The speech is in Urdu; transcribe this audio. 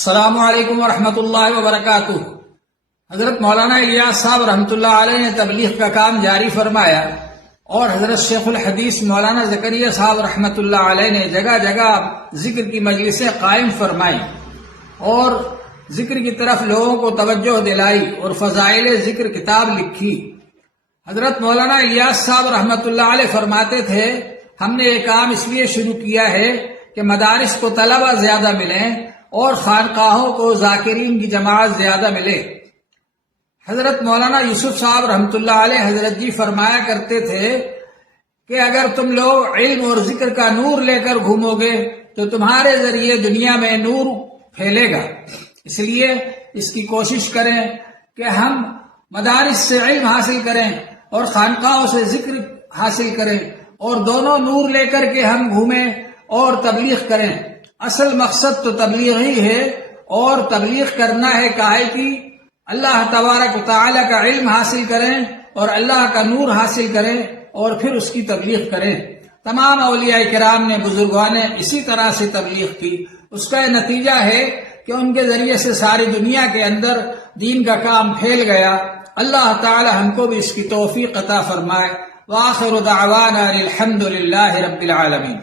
السلام علیکم ورحمۃ اللہ وبرکاتہ۔ حضرت مولانا الیاس صاحب رحمۃ اللہ علیہ نے تبلیغ کا کام جاری فرمایا اور حضرت شیخ الحدیث مولانا زکریا صاحب رحمۃ اللہ علیہ نے جگہ جگہ ذکر کی مجلسیں قائم فرمائی اور ذکر کی طرف لوگوں کو توجہ دلائی اور فضائل ذکر کتاب لکھی۔ حضرت مولانا الیاس صاحب رحمۃ اللہ علیہ فرماتے تھے، ہم نے یہ کام اس لیے شروع کیا ہے کہ مدارس کو طلبہ زیادہ ملیں اور خانقاہوں کو ذاکرین کی جماعت زیادہ ملے۔ حضرت مولانا یوسف صاحب رحمۃ اللہ علیہ حضرت جی فرمایا کرتے تھے کہ اگر تم لوگ علم اور ذکر کا نور لے کر گھومو گے تو تمہارے ذریعے دنیا میں نور پھیلے گا، اس لیے اس کی کوشش کریں کہ ہم مدارس سے علم حاصل کریں اور خانقاہوں سے ذکر حاصل کریں اور دونوں نور لے کر کے ہم گھومیں اور تبلیغ کریں۔ اصل مقصد تو تبلیغ ہی ہے اور تبلیغ کرنا ہے کاہے کی؟ اللہ تبارک و تعالی کا علم حاصل کریں اور اللہ کا نور حاصل کریں اور پھر اس کی تبلیغ کریں۔ تمام اولیاء کرام نے، بزرگان نے اسی طرح سے تبلیغ کی۔ اس کا یہ نتیجہ ہے کہ ان کے ذریعے سے ساری دنیا کے اندر دین کا کام پھیل گیا۔ اللہ تعالی ہم کو بھی اس کی توفیق عطا فرمائے۔ وآخر دعوانا الحمد للہ رب العالمین۔